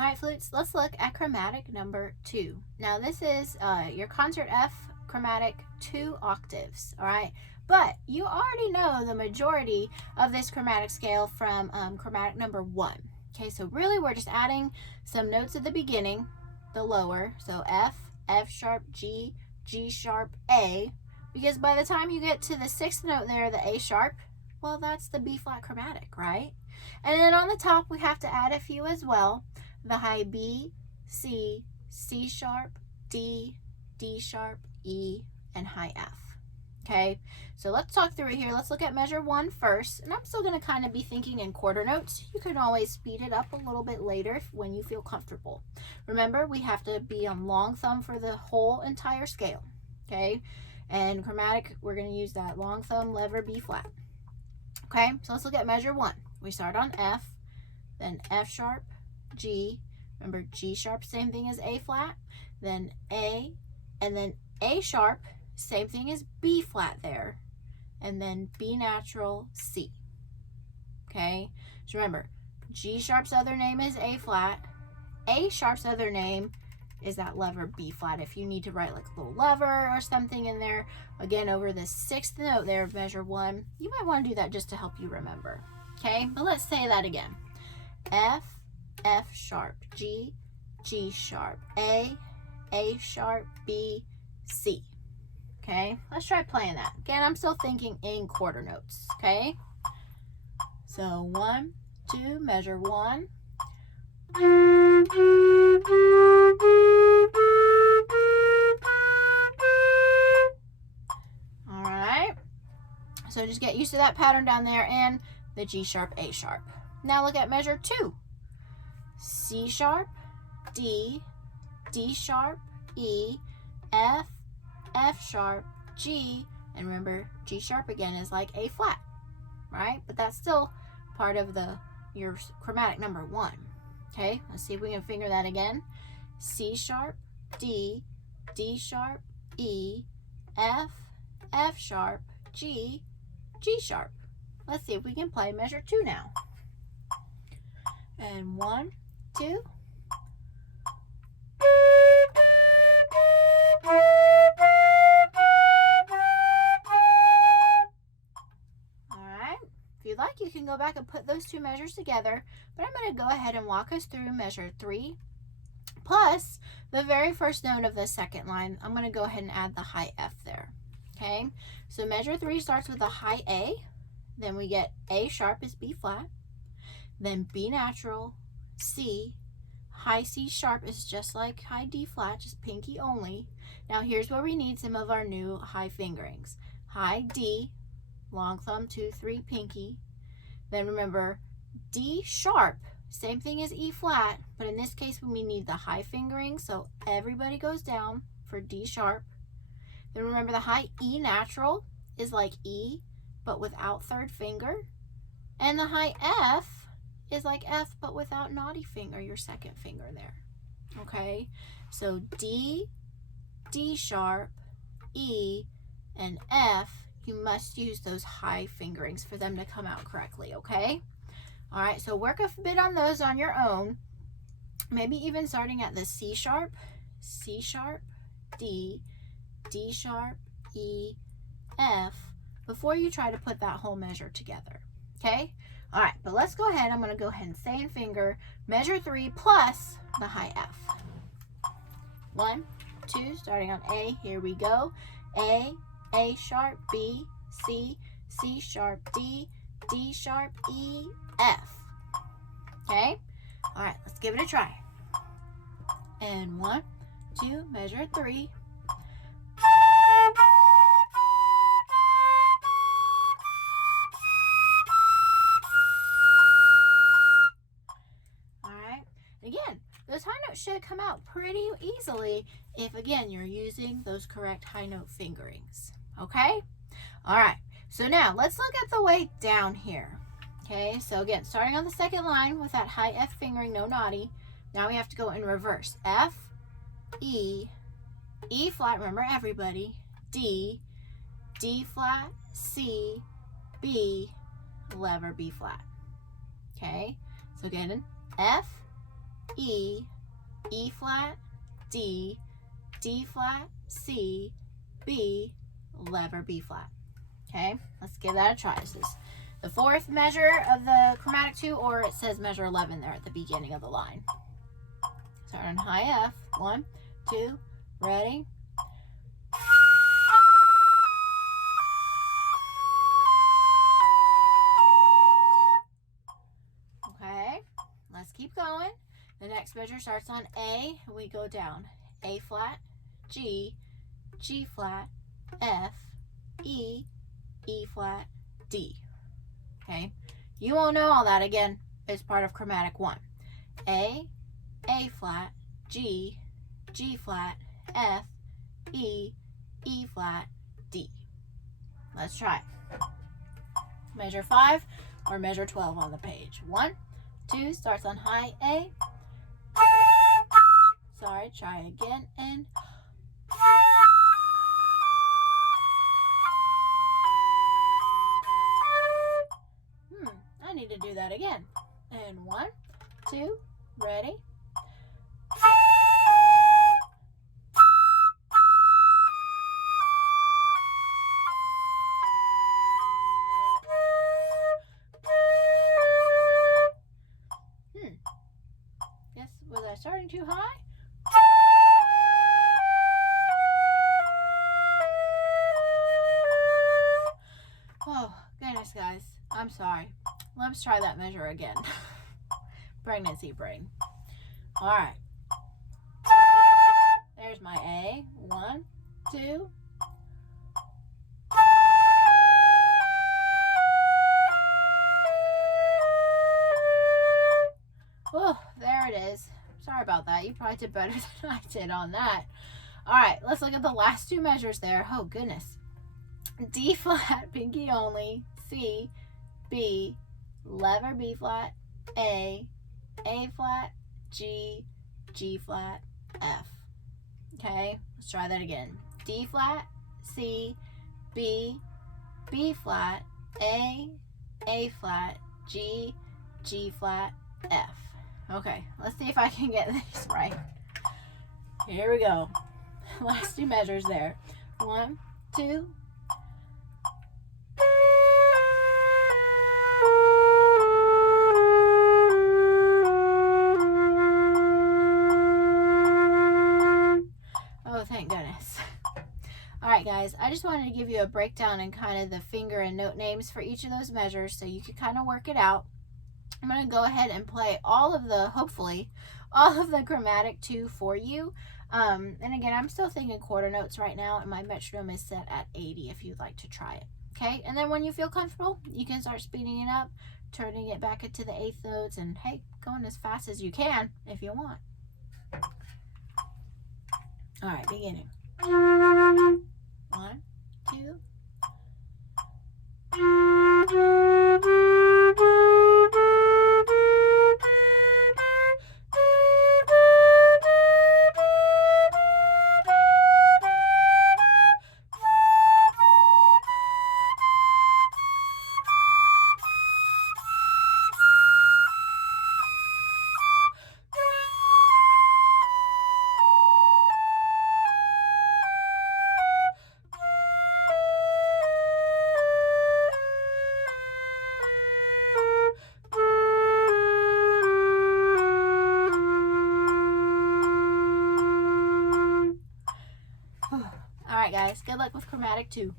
All right, flutes, let's look at chromatic number 2. Now this is your concert F chromatic 2 octaves, all right? But you already know the majority of this chromatic scale from chromatic number 1. Okay, so really we're just adding some notes at the beginning, the lower, so F, F sharp, G, G sharp, A, because by the time you get to the 6th note there, the A sharp, well, that's the B flat chromatic, right? And then on the top, we have to add a few as well. The high B, C, C sharp, D, D sharp, E, and high F. Okay, so let's talk through it here. Let's look at measure 1 first. And I'm still going to kind of be thinking in quarter notes. You can always speed it up a little bit later when you feel comfortable. Remember, we have to be on long thumb for the whole entire scale. Okay, and chromatic, we're going to use that long thumb lever B flat. Okay, so let's look at measure 1. We start on F, then F sharp, G, remember G sharp, same thing as A flat, then A, and then A sharp, same thing as B flat there, and then B natural, C. Okay, so remember, G sharp's other name is A flat, A sharp's other name is that lever B flat. If you need to write like a little lever or something in there, again, over the 6th note there of measure 1, you might want to do that just to help you remember. Okay, but let's say that again. F, F sharp, G, G sharp, A sharp, B, C. Okay, let's try playing that. Again, I'm still thinking in quarter notes, okay? So 1, 2, measure 1. All right, so just get used to that pattern down there and the G sharp, A sharp. Now look at measure 2. C sharp, D, D sharp, E, F, F sharp, G, and remember G sharp again is like A flat, right? But that's still part of your chromatic number 1. Okay, let's see if we can finger that again. C sharp, D, D sharp, E, F, F sharp, G, G sharp. Let's see if we can play measure 2 now. And 1, 2. All right, if you'd like, you can go back and put those 2 measures together, but I'm going to go ahead and walk us through measure 3 plus the very first note of the 2nd line. I'm going to go ahead and add the high F there. Okay, so measure 3 starts with a high A, then we get A sharp is B flat, then B natural, C, high C sharp is just like high D flat, just pinky only. Now here's where we need some of our new high fingerings. High D, long thumb, 2, 3, pinky. Then remember D sharp, same thing as E flat, but in this case we need the high fingering, so everybody goes down for D sharp. Then remember the high E natural is like E, but without 3rd finger. And the high F is like F, but without naughty finger, your 2nd finger there. Okay, so D, D sharp, E, and F, you must use those high fingerings for them to come out correctly, okay? All right, so work a bit on those on your own. Maybe even starting at the C sharp, D, D sharp, E, F, before you try to put that whole measure together, okay? All right, but let's go ahead. I'm going to go ahead and say and finger measure 3 plus the high F. 1, 2, starting on A, here we go. A sharp, B, C, C sharp, D, D sharp, E, F. Okay? All right, let's give it a try. And 1, 2, measure 3. All right, again, those high notes should come out pretty easily if, again, you're using those correct high note fingerings. Okay? All right, so now let's look at the way down here. Okay, so again, starting on the 2nd line with that high F fingering, no naughty. Now we have to go in reverse. F, E, E flat, remember everybody, D, D flat, C, B, lever B flat. Okay, so again, F, E, E flat, D, D flat, C, B, lever B flat. Okay, let's give that a try. This is the fourth measure of the chromatic 2, or it says measure 11 there at the beginning of the line. Start on high F. 1, 2, ready. Okay, let's keep going. The next measure starts on A, and we go down. A flat, G, G flat, F, E, E flat, D. Okay, you won't know all that. Again, it's part of chromatic 1. A flat, G, G flat, F, E, E flat, D. Let's try. Measure 5 or measure 12 on the page. 1, 2, starts on high A. Sorry, try again, and I need to do that again. And 1, 2, ready. Guess, was I starting too high? Oh, goodness, guys. I'm sorry. Let's try that measure again. Pregnancy brain. All right. There's my A. 1, 2. Oh, there it is. Sorry about that. You probably did better than I did on that. All right, let's look at the last 2 measures there. Oh, goodness. D flat, pinky only, C, B, lever B flat, A flat, G, G flat, F. Okay, let's try that again. D flat, C, B, B flat, A flat, G, G flat, F. Okay, let's see if I can get this right. Here we go. Last 2 measures there. 1, 2. Oh, thank goodness. All right, guys, I just wanted to give you a breakdown and kind of the finger and note names for each of those measures so you could kind of work it out. I'm going to go ahead and play hopefully, all of the chromatic 2 for you. And again, I'm still thinking quarter notes right now, and my metronome is set at 80 if you'd like to try it. Okay, and then when you feel comfortable, you can start speeding it up, turning it back into the 8th notes, and hey, going as fast as you can if you want. All right, beginning. 1, 2. All right, guys, good luck with chromatic 2.